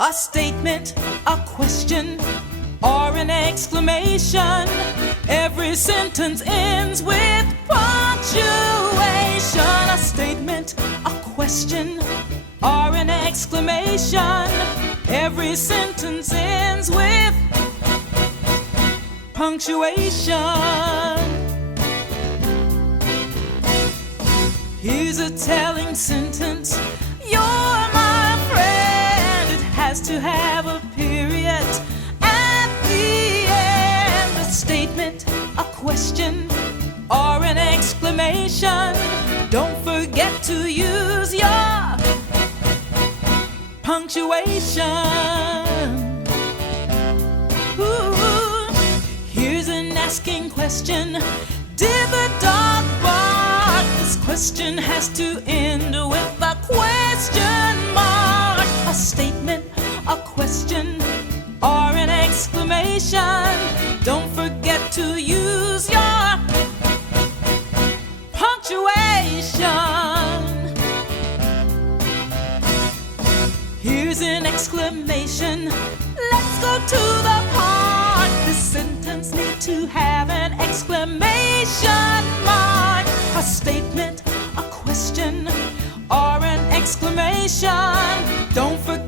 A statement, a question, or an exclamation. Every sentence ends with punctuation. A statement, a question, or an exclamation. Every sentence ends with punctuation. Here's a telling sentence. You're my friend. It has to have a period at the end. A statement, a question, or an exclamation. Don't forget to use your punctuation. Ooh, here's an asking question. Did the dog bark? This question has to end with a question mark. A statement, a question, or an exclamation. Don't forget to use your punctuation. Here's an exclamation. Let's go to the part. This sentence needs to have an exclamation mark. A statement, a question, or an exclamation. Don't forget